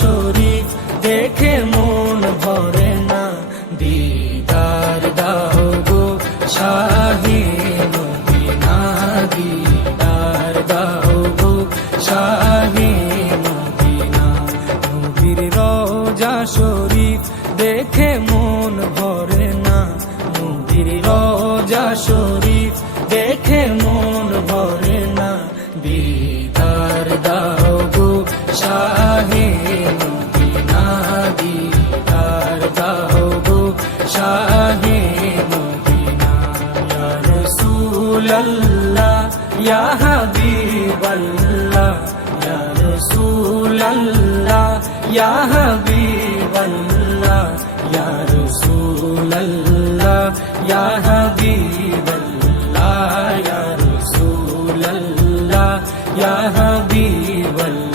শরীফ দেখে মন ভরে না, দিদার দাও গো শাহে মদিনা, দিদার দাও গো শাহে মদিনা। নবীর রওজা শরীফ দেখে মন ভরে না, নবীর রওজা শরীফ দেখে মন ভরে না, দিদার দাও গো শাহে মদিনা, দিদার দাও গো শাহে মদিনা। ইয়া রাসূলাল্লাহ ইয়া হাবিবাল্লাহ, ইয়া রাসূলাল্লাহ ইয়া হাবিবাল্লাহ, ইয়া রাসূলাল্লাহ ইয়া হাবিবাল্লাহ, ইয়া রাসূলাল্লাহ ইয়া হাবিবাল্লাহ।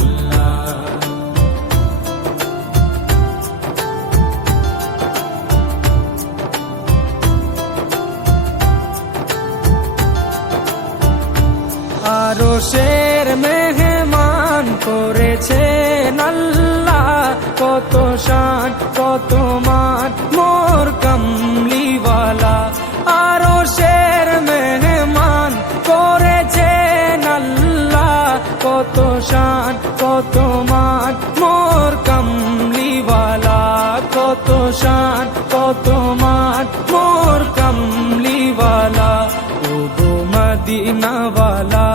আরশের মেহমান করেছেন আল্লাহ, কত শান কত মান মোর কামলিওয়ালা। আরশের মেহমান করেছেন আল্লাহ, কত শান কত মান মোর কামলিওয়ালা, কত শান কত মান মোর কামলিওয়ালা। ও গো মদিনাওয়ালা,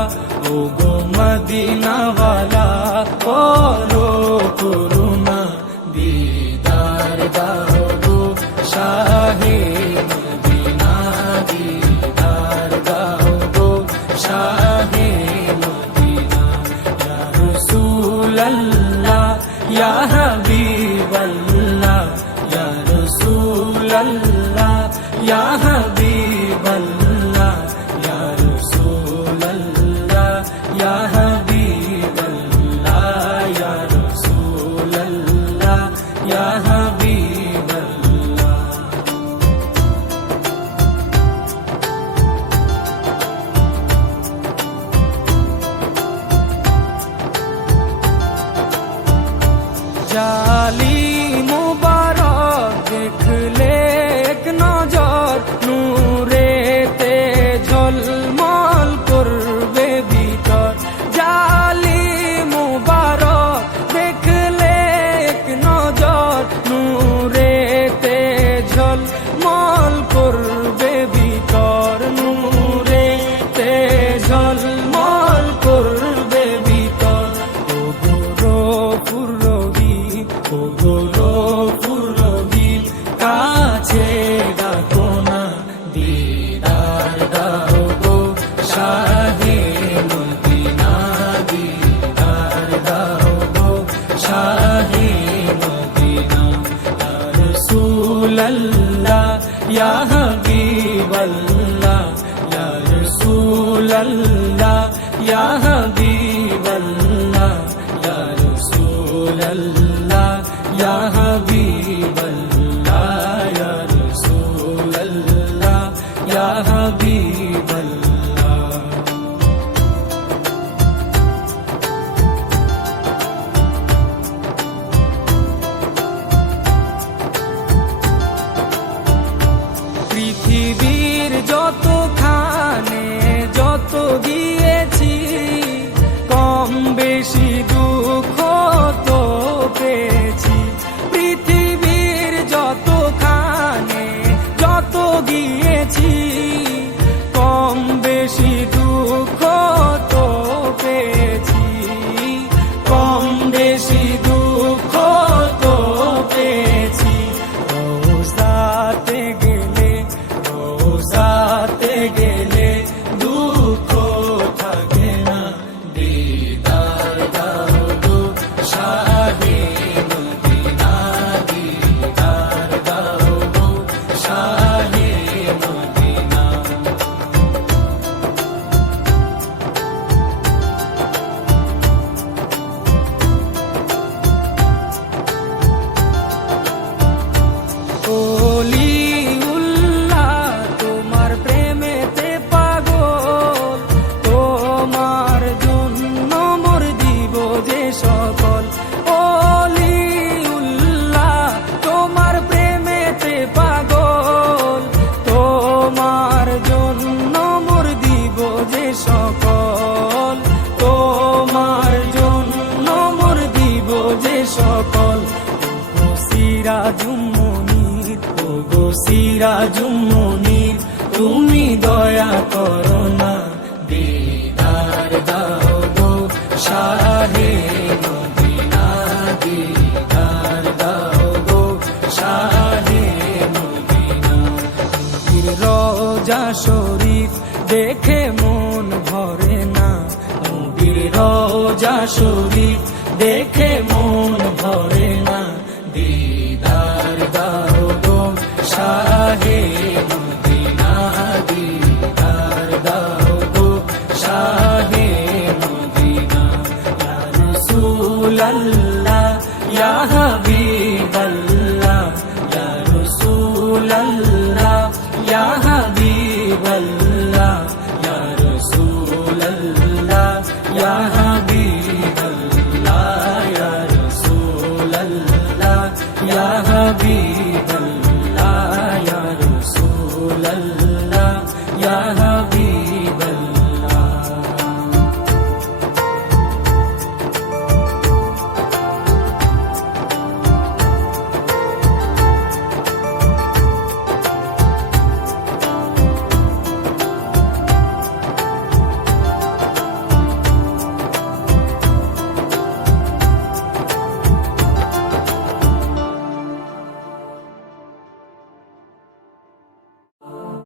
ও গো মদিনাওয়ালা, করো করুণা, দিদার দাও গো শাহে মদিনা, দিদার দাও গো শাহে মদিনা। ইয়া রাসূলাল্লাহ ইয়া হাবিবাল্লাহ, ইয়া রাসূলাল্লাহ ইয়া হাবিবাল্লাহ, ইয়া রাসূলাল্লাহ ইয়া হাবিবাল্লাহ, ইয়া রাসূলাল্লাহ ইয়া হাবিবাল্লাহ। জালি মুবারক দেখলে এক নজর, নূরেতে ঝলমল করবে ভিতর। জালি মুবারক দেখলে এক নজর, নূরেতে ঝলমল করবে ভিতর, নূরেতে ঝলমল করবে ভিতর। ও গো রহিম, ও গো রহিম, কাছে ডাকো না, দিদার দাও গো শাহে মদিনা, দিদার দাও গো শাহে মদিনা। ইয়া রাসূলাল্লাহ ইয়া হাবিবাল্লাহ, ইয়া রাসূলাল্লাহ ইয়া হাবিবাল্লাহ, ইয়া রাসূলাল্লাহ ইয়া হাবিবাল্লাহ, ইয়া রাসূলাল্লাহ ইয়া হাবিবাল্লাহ। পৃথিবীর যতখানে যত গিয়েছি, কম বেশি দুঃখ তো পেয়েছি। পৃথিবীর যতখানে যত গিয়েছি, কম বেশি দুঃখ তো পেয়েছি, কম বেশি দুঃখ তো পেয়েছি। রোজাতে গেলে, রোজাতে গেলে দুঃখ থাকে না, দিদার দাও গো শাহে মদিনা, দিদার দাও গো শাহে মদিনা। ওলিউল্লাহ তোমার প্রেমেতে পাগল, তোমার জন্য মোর দিব যে সকল। সকল ওগো সিরাজুম মুনির, ওগো সিরাজুম মুনির, তুমি দয়া করো না, দিদার দাও গো শাহে মদিনা, দিদার দাও গো শাহে মদিনা। নবীর রওজা শরীফ দেখে মন ভরে না, নবীর রওজা শরীফ দেখে মন ভরে না, দিদার দাও গো শাহে মদিনা, দিদার দাও গো শাহে মদিনা। ইয়া রাসূলাল্লাহ ইয়া